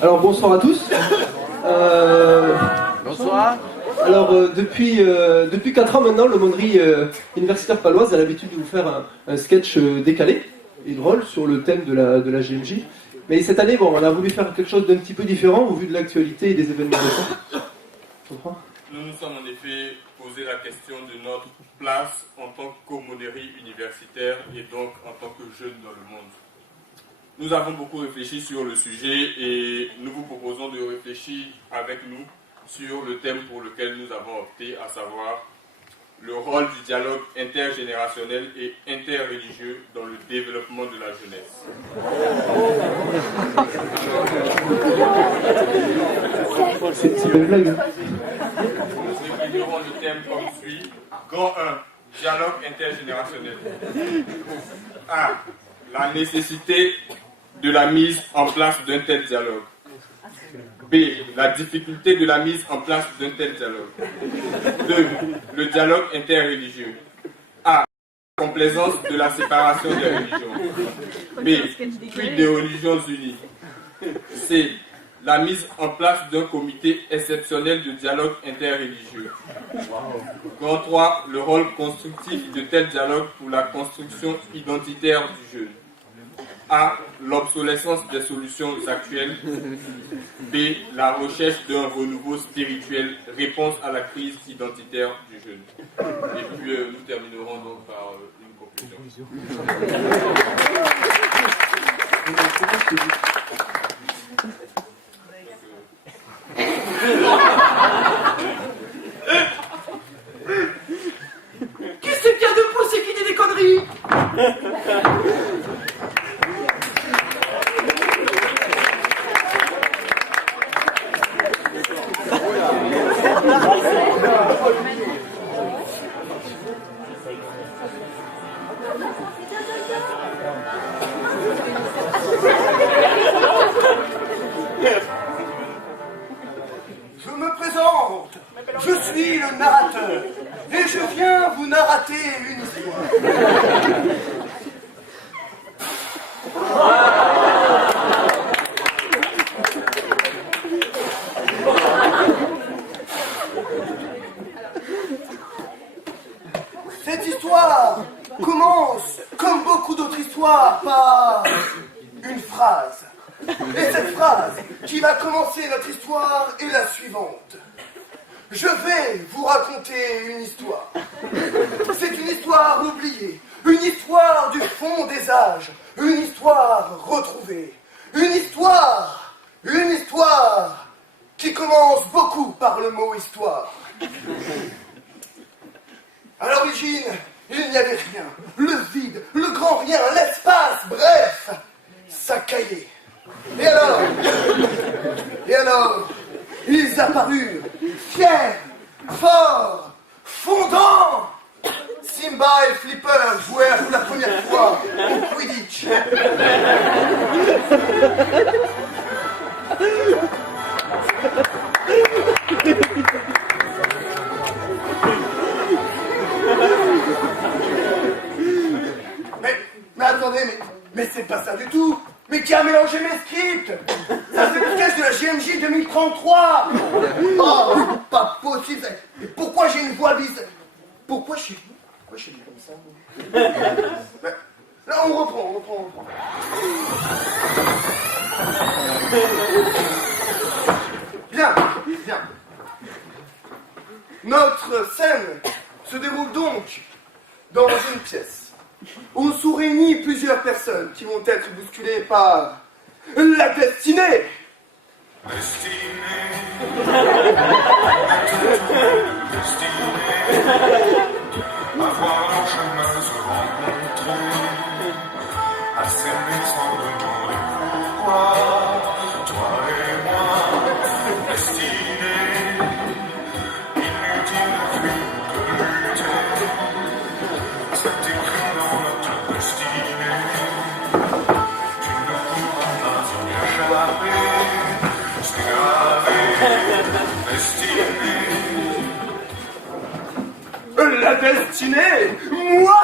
Alors bonsoir à tous. Bonsoir. Alors depuis 4 ans maintenant, l'aumônerie universitaire paloise a l'habitude de vous faire un sketch décalé et drôle sur le thème de la GMJ. Mais cette année, bon, on a voulu faire quelque chose d'un petit peu différent au vu de l'actualité et des événements récents. Tu comprends ? Nous nous sommes en effet posé la question de notre place en tant qu'aumônerie universitaire et donc en tant que jeunes dans le monde. Nous avons beaucoup réfléchi sur le sujet et nous vous proposons de réfléchir avec nous sur le thème pour lequel nous avons opté, à savoir le rôle du dialogue intergénérationnel et interreligieux dans le développement de la jeunesse. C'est une blague. Nous définirons le thème comme suit. Grand 1. Dialogue intergénérationnel. A. La nécessité de la mise en place d'un tel dialogue. B. La difficulté de la mise en place d'un tel dialogue. 2. Le dialogue interreligieux. A. La complaisance de la séparation des religions. B. Puis des religions unies. C. La mise en place d'un comité exceptionnel de dialogue interreligieux. Grand 3. Le rôle constructif de tel dialogue pour la construction identitaire du jeune. A. L'obsolescence des solutions actuelles. B. La recherche d'un renouveau spirituel, réponse à la crise identitaire du jeune. Et puis nous terminerons donc par une conclusion. Qui c'est qui a deux pouces et qui dit des conneries? Je me présente, je suis le narrateur et je viens vous narrater une histoire. Cette histoire commence, comme beaucoup d'autres histoires, par une phrase. Et cette phrase qui va commencer notre histoire est la suivante. Je vais vous raconter une histoire. C'est une histoire oubliée, une histoire du fond des âges, une histoire retrouvée, une histoire qui commence beaucoup par le mot histoire. À l'origine, il n'y avait rien, le vide, le grand rien, l'espace, bref, ça caillait. Et alors, ils apparurent, fiers, forts, fondants. Simba et Flipper jouèrent pour la première fois au Quidditch. Mais attendez, mais c'est pas ça du tout. Mais qui a mélangé mes scripts? Ça c'est le sketch de la GMJ 2033. Oh, c'est pas possible. Et pourquoi j'ai une voix bizarre? Pourquoi je suis comme ça? Là, on reprend. Bien. Notre scène se déroule donc dans une pièce où sont réunies plusieurs personnes qui vont être bousculées par la destinée. Avoir nos chemins se rencontrer, à s'aimer sans demander pourquoi, toi et moi, destinés, inutile de fuir, de lutter, c'est écrit dans notre destinée, tu ne pourras pas y échapper, c'est gravé, destinée. La destinée? Moi?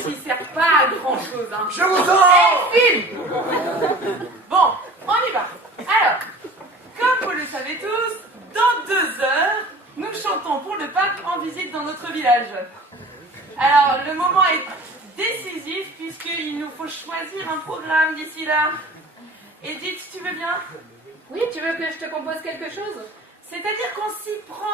celle-ci sert pas à grand-chose. Hein. Je vous en... File. Bon, on y va. Alors, comme vous le savez tous, dans 2 heures, nous chantons pour le pape en visite dans notre village. Alors, le moment est décisif puisqu'il nous faut choisir un programme d'ici là. Edith, tu veux bien? Oui, tu veux que je te compose quelque chose? C'est-à-dire qu'on s'y prend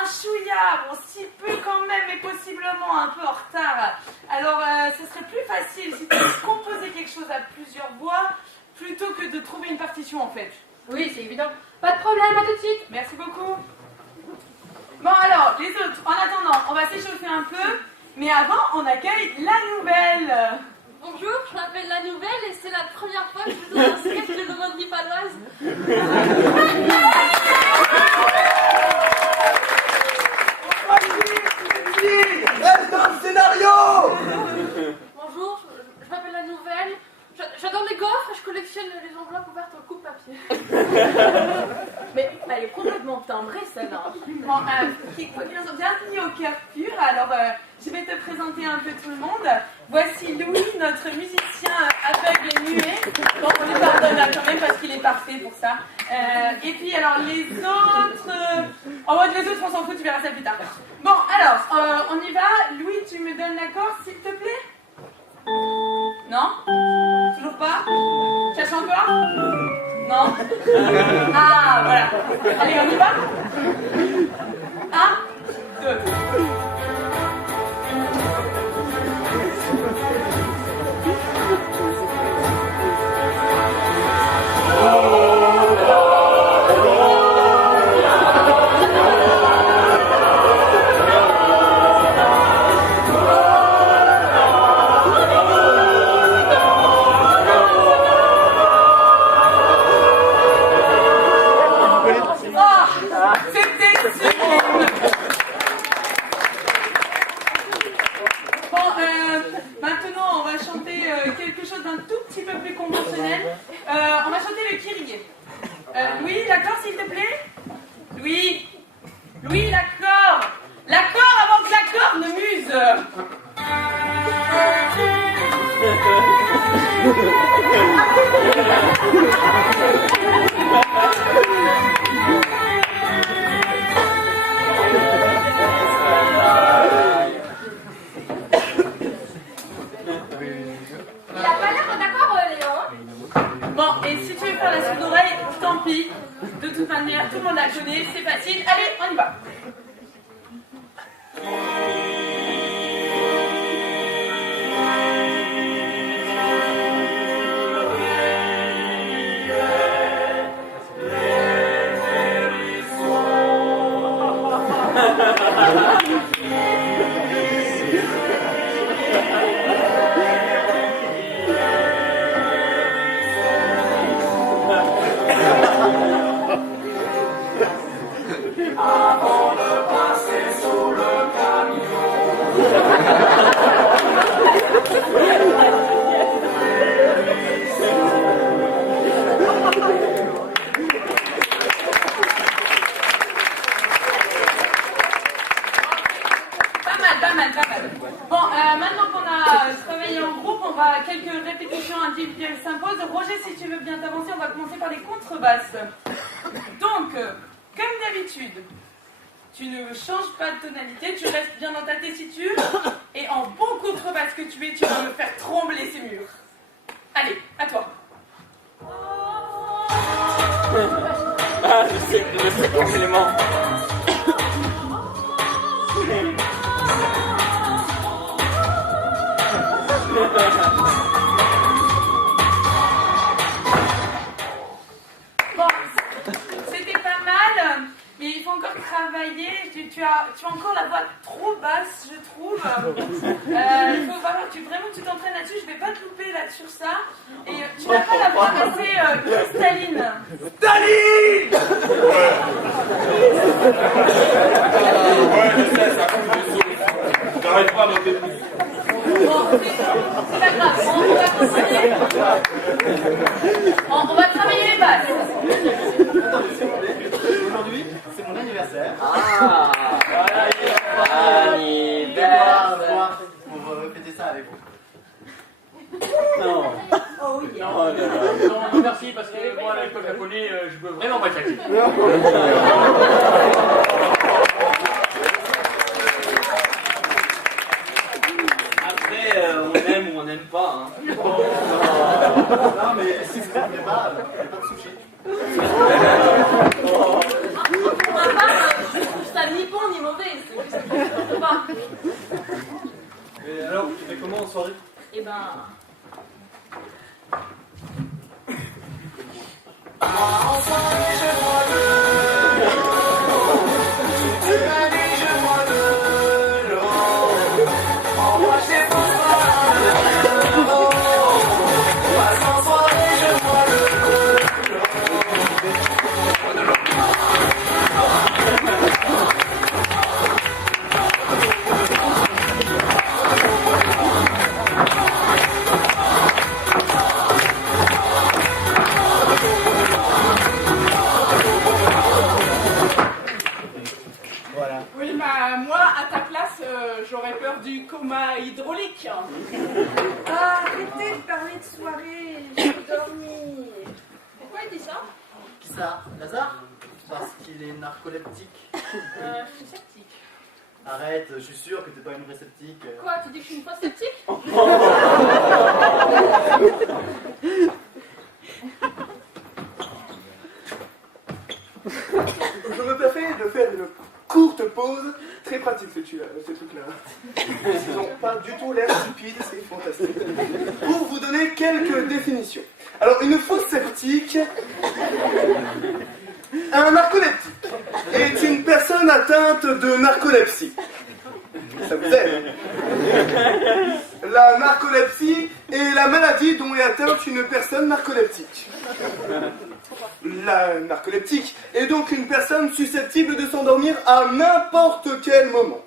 un chouïa, on s'y peut quand même, mais possiblement un peu en retard. Alors, ce serait plus facile si tu composais quelque chose à plusieurs voix plutôt que de trouver une partition en fait. Oui, c'est évident. Pas de problème, à tout de suite. Merci beaucoup. Bon alors, les autres, en attendant, on va s'échauffer un peu, mais avant, on accueille la nouvelle. Bonjour, je m'appelle La Nouvelle et c'est la première fois que je joue un sketch de l'aumônerie paloise. Reste dans le scénario. Bonjour, je m'appelle La Nouvelle. J'adore les gaufres et je collectionne les enveloppes ouvertes en coupe-papier. Mais elle est complètement timbrée celle-là. Bon, bienvenue au Cœur Pur. Alors, je vais te présenter un peu tout le monde. Voici Louis, notre musicien aveugle et muet. Bon, on lui pardonne quand même parce qu'il est parfait pour ça. Et puis, alors, les autres... En mode, les autres, on s'en fout, tu verras ça plus tard. Bon, alors, on y va. Louis, tu me donnes l'accord, s'il te plaît? Non? Toujours pas? Cherche encore? Non? Ah, voilà. Allez, on y va? 1, 2. Louis, l'accord s'il te plaît? Louis, l'accord! L'accord avant que l'accord ne muse! Il a pas l'air d'accord, Léon. Bon, et si tu veux faire la sourde oreille, tant pis. De toute manière, tout le monde la connaît, c'est facile. Allez, on y va. Pas mal. Bon, maintenant qu'on a travaillé en groupe, on va quelques répétitions individuelles s'imposent. Roger, si tu veux bien t'avancer, on va commencer par les contrebasses. Donc, comme d'habitude, tu ne changes pas de tonalité, tu restes bien dans ta tessiture, et en bon contrebasse que tu es, tu vas me faire trembler ces murs. Allez, à toi. Ah, je sais ton élément. Bon, c'était pas mal, mais il faut encore travailler. Tu as encore la voix trop basse, je trouve. Il faut vraiment que tu t'entraînes là-dessus. Je vais pas te louper là sur ça. Et tu n'as pas la voix assez cristalline. Staline! Ouais, je sais, ça coupe les os. J'arrive pas à monter plus. Bon, c'est pas grave. On va continuer. On va travailler les basses. Aujourd'hui, c'est mon anniversaire. Ah, voilà, Anniversaire. Pour fêter ça avec vous. Non. Oh oui. Non, Non, merci, parce que moi, l'alcool japonais, je peux vraiment pas claquer. Après, on aime ou on n'aime pas. Hein. Non, mais si vous ne voulez pas, il n'y a pas de sushi. Pour ma part, je trouve ça ni bon ni mauvais. C'est juste que je peux pas. Et alors, tu fais comment en soirée? Eh ben. Oui, bah, moi, à ta place, j'aurais peur du coma hydraulique. Arrêtez de parler de soirée, je vais dormir. Pourquoi il dit ça? Qui ça? Lazare? Parce qu'il est narcoleptique. Je suis sceptique. Arrête, je suis sûr que t'es pas une vraie sceptique. Quoi, tu dis que je suis une fausse sceptique? Je me permets de faire une courte pause. Très pratique ce truc-là. Ils n'ont pas du tout l'air stupides, c'est fantastique. Pour vous donner quelques définitions. Alors, une fausse sceptique, un narcoleptique, est une personne atteinte de narcolepsie. Ça vous aide. La narcolepsie est la maladie dont est atteinte une personne narcoleptique. La narcoleptique est donc une personne susceptible de s'endormir à n'importe quel moment.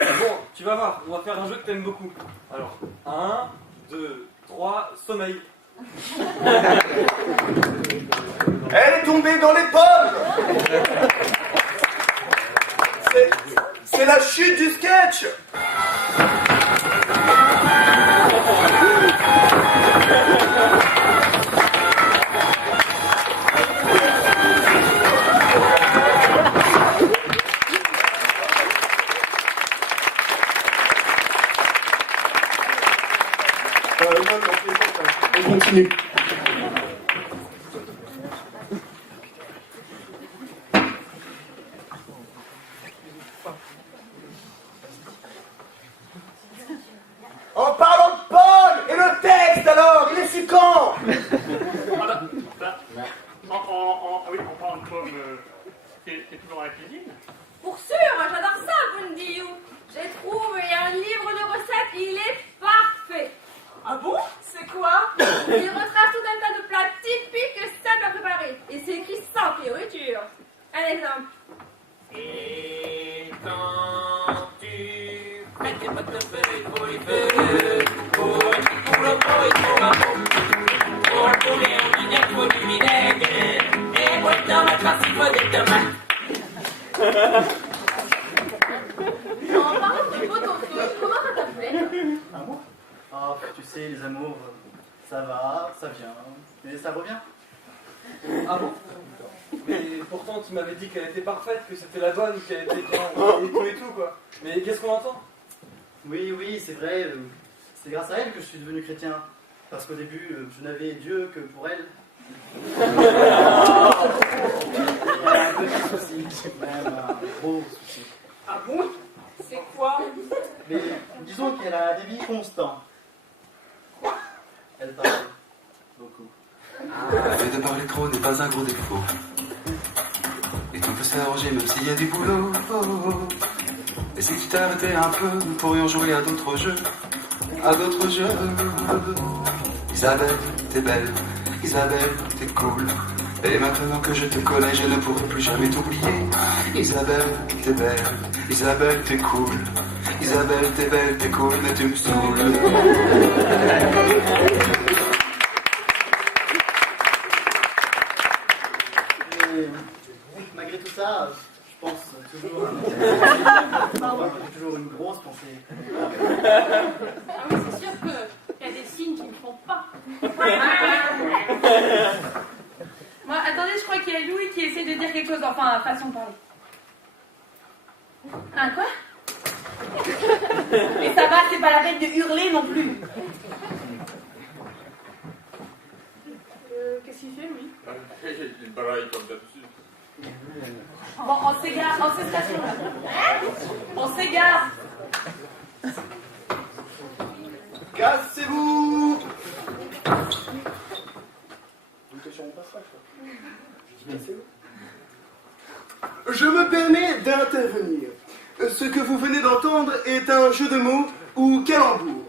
Bon, tu vas voir, on va faire un jeu que t'aimes beaucoup. Alors, 1, 2, 3, sommeil. Elle est tombée dans les pommes. C'est la chute du sketch. On continue. En parlant de Paul, et le texte alors, il est su quand? Oui, on prend une pomme qui est toujours dans la cuisine. Pour sûr, j'adore ça, Bundiou. J'ai trouvé un livre de recettes, il est parfait. Ah bon? C'est quoi? Il retrace tout un tas de plats typiques simples à préparer. Et c'est écrit sans fioriture. Un exemple. Et quand tu fais tes potes pour les feux, pour le pot et pour l'amour, pour le poulet, un vinaigre, pour du vinaigre, et pour le tomate, parce qu'il faut des tomates. En parlant de pot-au-feu, comment ça t'appelait? Ah bon? Ah, tu sais, les amours, ça va, ça vient, mais ça revient. Ah bon? Mais pourtant, tu m'avais dit qu'elle était parfaite, que c'était la bonne, qu'elle était bien, et tout, quoi. Mais qu'est-ce qu'on entend? Oui, oui, c'est vrai, c'est grâce à elle que je suis devenu chrétien. Parce qu'au début, je n'avais Dieu que pour elle. Il y a un petit souci, même un gros souci. Ah bon? C'est quoi? Mais disons qu'elle a un débit constant. Elle parle beaucoup. Le fait de parler trop n'est pas un gros défaut. Et tout peut s'arranger même s'il y a du boulot. Et si tu t'arrêtais un peu, nous pourrions jouer à d'autres jeux. À d'autres jeux. Isabelle, t'es belle. Isabelle, t'es cool. Et maintenant que je te connais, je ne pourrai plus jamais t'oublier. Isabelle, t'es belle. Isabelle, t'es cool. Isabelle, t'es belle, t'es cool, mais tu me saoules. Malgré tout ça, je pense toujours. J'ai toujours une grosse pensée. Ah oui, c'est chose, enfin, façon de parler. Un quoi? Mais ça va, c'est pas la peine de hurler non plus. Qu'est-ce qu'il fait, lui? Il balaye comme d'habitude. Bon, on s'égare, on se stationne. On s'égare. Cassez-vous! Je me permets d'intervenir. Ce que vous venez d'entendre est un jeu de mots ou calembour.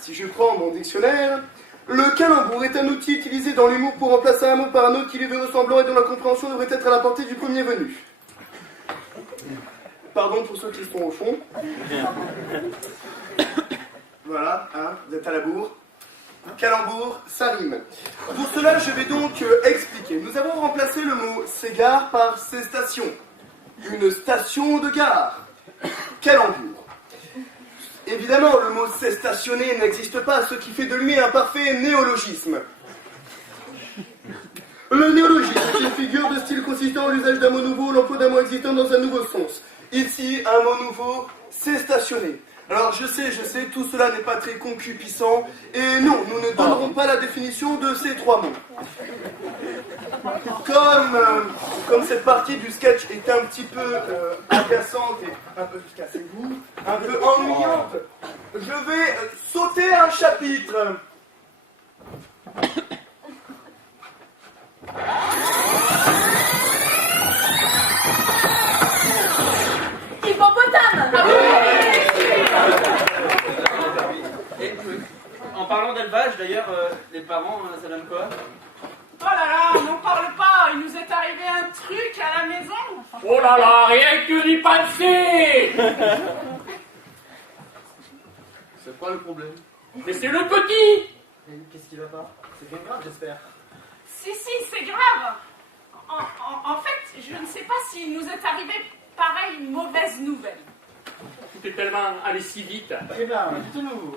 Si je prends mon dictionnaire, le calembour est un outil utilisé dans l'humour pour remplacer un mot par un autre qui lui veut ressemblant et dont la compréhension devrait être à la portée du premier venu. Pardon pour ceux qui sont au fond. Voilà, hein, vous êtes à la bourre. Calembour, ça rime. Pour cela, je vais donc expliquer. Nous avons remplacé le mot s'égare par cestation. Une station de gare. Calembour. Évidemment, le mot s'estationner n'existe pas, ce qui fait de lui un parfait néologisme. Le néologisme est une figure de style consistant en l'usage d'un mot nouveau ou l'emploi d'un mot existant dans un nouveau sens. Ici, un mot nouveau, c'est stationner. Alors je sais, tout cela n'est pas très concupiscent, et non, nous ne donnerons pas la définition de ces trois mots. Comme cette partie du sketch est un petit peu agaçante et un peu, cassez-vous, un peu ennuyante, je vais sauter un chapitre. Hippopotame. Ah oui. En parlant d'élevage, d'ailleurs, les parents, ça donne quoi? Oh là là, on n'en parle pas. Il nous est arrivé un truc à la maison. Oh là là, rien que tu dis pas de si. C'est quoi le problème? Mais c'est le petit. Qu'est-ce qui va pas? C'est bien grave, j'espère. Si, c'est grave. En fait, je ne sais pas s'il nous est arrivé pareil une mauvaise nouvelle. Tout est tellement allé si vite. Eh bien, dites-nous.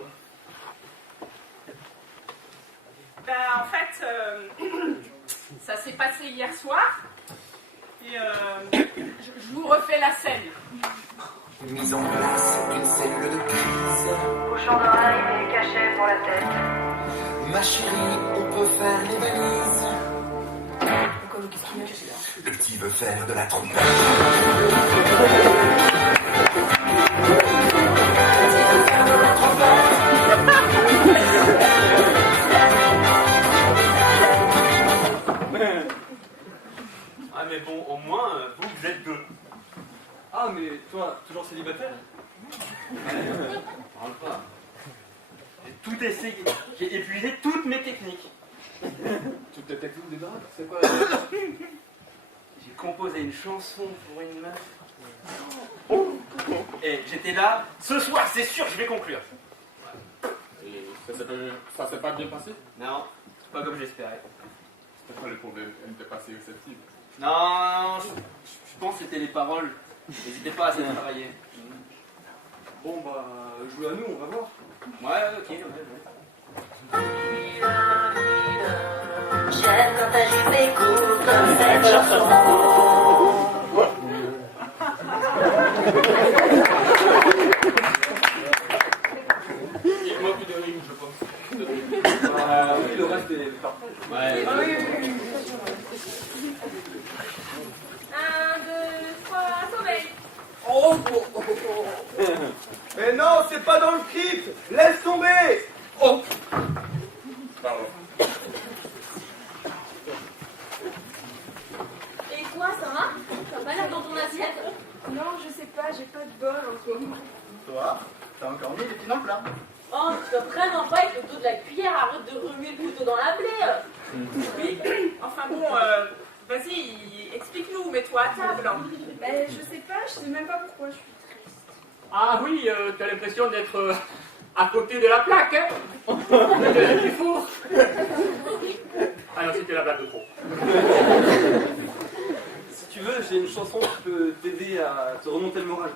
Ben, en fait, ça s'est passé hier soir. Et je vous refais la scène. Mise en place d'une cellule de crise. Bouchon d'oreille et cachet pour la tête. Ma chérie, on peut faire les valises. Qu'est-ce qu'il y a, je sais pas. Le petit veut faire de la trompette. Ah mais bon, au moins, vous êtes deux. Ah mais toi, toujours célibataire? Parle pas. J'ai tout essayé. J'ai épuisé toutes mes techniques. Toutes les techniques des dragues, c'est quoi? J'ai composé une chanson pour une meuf. Et j'étais là. Ce soir, c'est sûr, je vais conclure. Et ça s'est pas bien passé? Non, pas comme j'espérais. C'était quoi le problème? Elle n'était pas si réceptive. Non, je pense que c'était les paroles. N'hésitez pas à s'y travailler. Bon bah, jouez à nous, on va voir. Ouais, ok, ouais. J'aime quand t'agites court comme cette chanson. Il manque plus de rimes, je pense. Oui, le reste est parfait. Ouais. Ah oui. 1, 2, 3, sommeil. Mais non, c'est pas dans le script. Laisse tomber. Oh! Pardon. Et quoi, ça va? T'as pas l'air dans ton assiette? Non, je sais pas, j'ai pas de bol en ce moment. Toi, t'as encore mis des petits dans le plat. Oh, tu peux vraiment pas avec le dos de la cuillère, arrête de remuer le couteau dans la plaie. Oui, enfin bon, vas-y, explique-nous, mets-toi à table. Ben, je sais pas, je sais même pas pourquoi je suis triste. Ah oui, t'as l'impression d'être à côté de la plaque, hein? Du four. Ah non, c'était la blague de trop. Si tu veux, j'ai une chanson qui peut t'aider à te remonter le moral.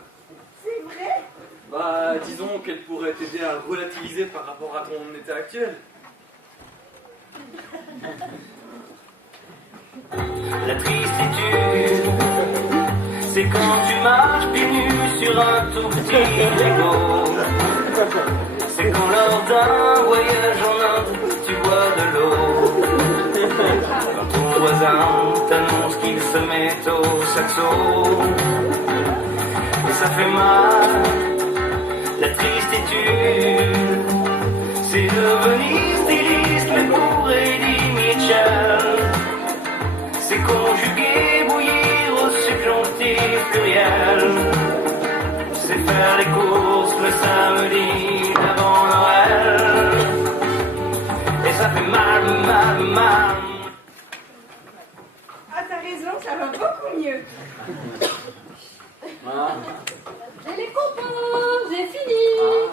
C'est vrai? Bah, disons qu'elle pourrait t'aider à relativiser par rapport à ton état actuel. La tristitude C'est quand tu marches pieds nus sur un tout petit Lego. C'est quand lors d'un voyage en Inde, tu bois de l'eau. Quand ton voisin t'annonce qu'il se met au saxo. Et ça fait mal, la tristitude. C'est devenir styliste, mais pour Eddie Mitchell. C'est conjuguer, bouillir au subjonctif pluriel. C'est faire les courses le samedi d'avant Noël. Et ça fait mal, mal, mal. Ah, t'as raison, ça va beaucoup mieux. Et les compos, j'ai fini.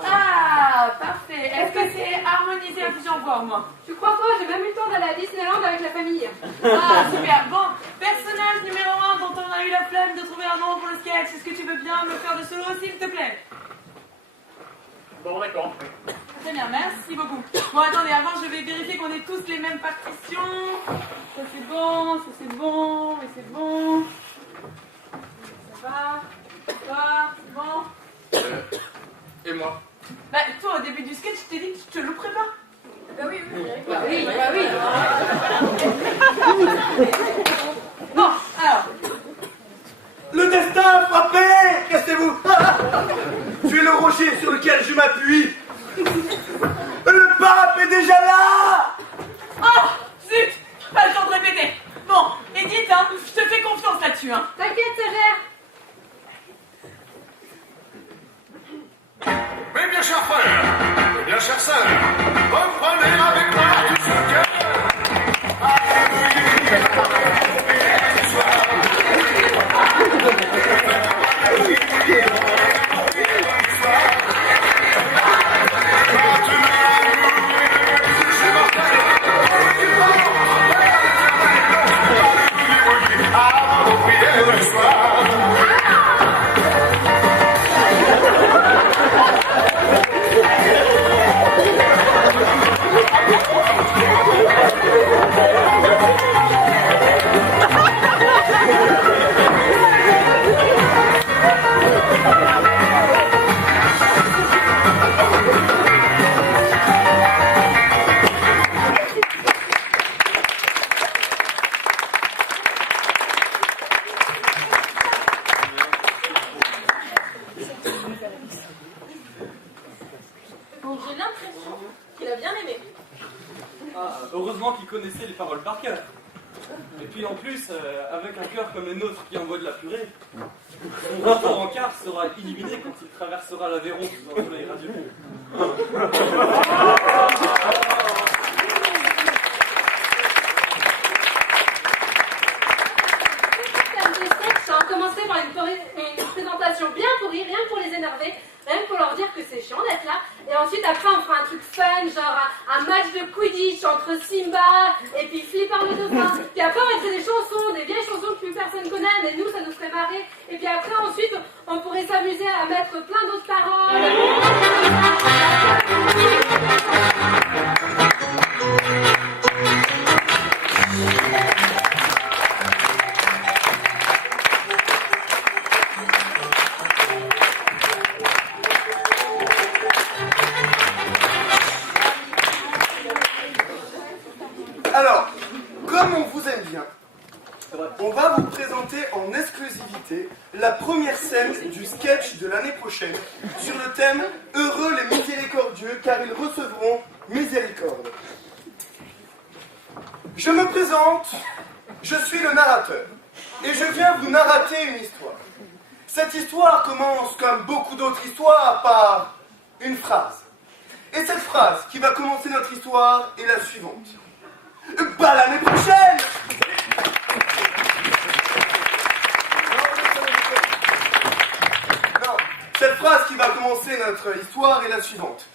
Ah, parfait. Est-ce que c'est harmonisé à plusieurs voix au moins? Tu crois quoi? J'ai même eu le temps d'aller à Disneyland avec la famille. Ah, super. Bon, personnage numéro 1 dont on a eu la flemme de trouver un nom pour le sketch. Est-ce que tu veux bien me faire le solo, s'il te plaît? Bon, d'accord. Très bien, merci beaucoup. Bon, attendez, avant, je vais vérifier qu'on ait tous les mêmes partitions. Ça, c'est bon, ça, c'est bon, et c'est bon. Ça va, c'est bon. Et moi? Bah, toi, au début du sketch, je t'ai dit que tu te louperais pas. Bah oui. Bon, alors, Le destin a frappé! Cassez-vous! Tu es le rocher sur lequel je m'appuie! Le pape est déjà là! oh, zut, pas le temps de répéter. Bon, Edith, hein, je te fais confiance là-dessus, hein. T'inquiète, ça gère. Mes bien chers frères, mes bien chères sœurs, reprenez avec moi tout ce cœur. Bon, j'ai l'impression qu'il a bien aimé. Ah, heureusement qu'il connaissait les paroles par cœur. Et puis en plus, avec un cœur comme le nôtre qui envoie de la purée, son retour en quart sera illuminé quand il traversera l'Aveyron sous un soleil radieux. Ça a commencé par une présentation bien pourrie, rien que pour les énerver, rien que pour leur dire que c'est chiant d'être là. Et ensuite, après, on fera un truc fun, genre un match de Quidditch entre Simba et puis Flipper le dauphin. Puis après, on mettrait des chansons, des vieilles chansons que plus personne connaît, mais nous, ça nous ferait marrer. Et puis après, ensuite, on pourrait s'amuser à mettre plein d'autres paroles. Alors, comme on vous aime bien, on va vous présenter en exclusivité la première scène du sketch de l'année prochaine sur le thème « Heureux les miséricordieux car ils recevront miséricorde ». Je me présente, je suis le narrateur et je viens vous narrater une histoire. Cette histoire commence comme beaucoup d'autres histoires par une phrase. Et cette phrase qui va commencer notre histoire est la suivante. Bah l'année prochaine! Non, cette phrase qui va commencer notre histoire est la suivante.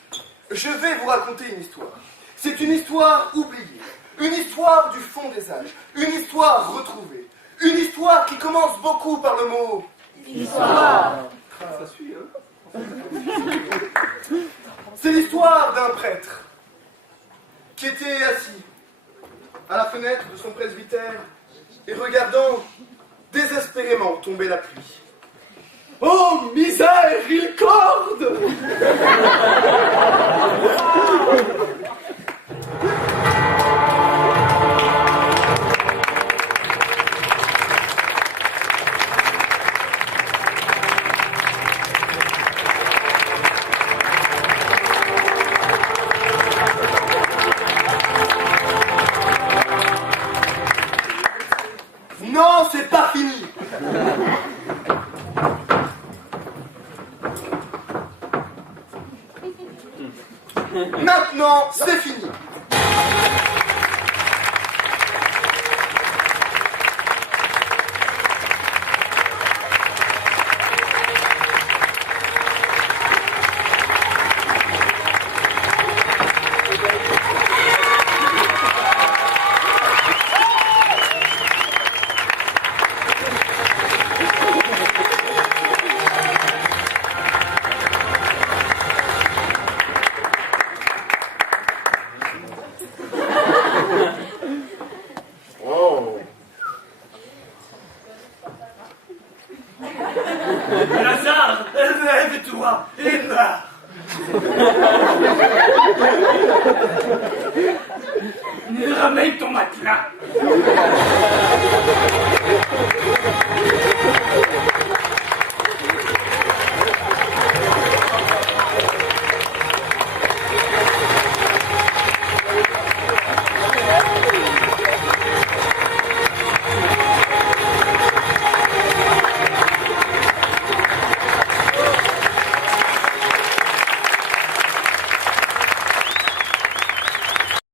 Je vais vous raconter une histoire. C'est une histoire oubliée, une histoire du fond des âges, une histoire retrouvée, une histoire qui commence beaucoup par le mot histoire. Ça suit, hein? C'est l'histoire d'un prêtre qui était assis à la fenêtre de son presbytère et regardant désespérément tombait la pluie. Oh, misère, il corde! Non, c'est pas fini. Maintenant, c'est fini. Oh. Lazare, lève-toi et meurs. Ramène ton matelas.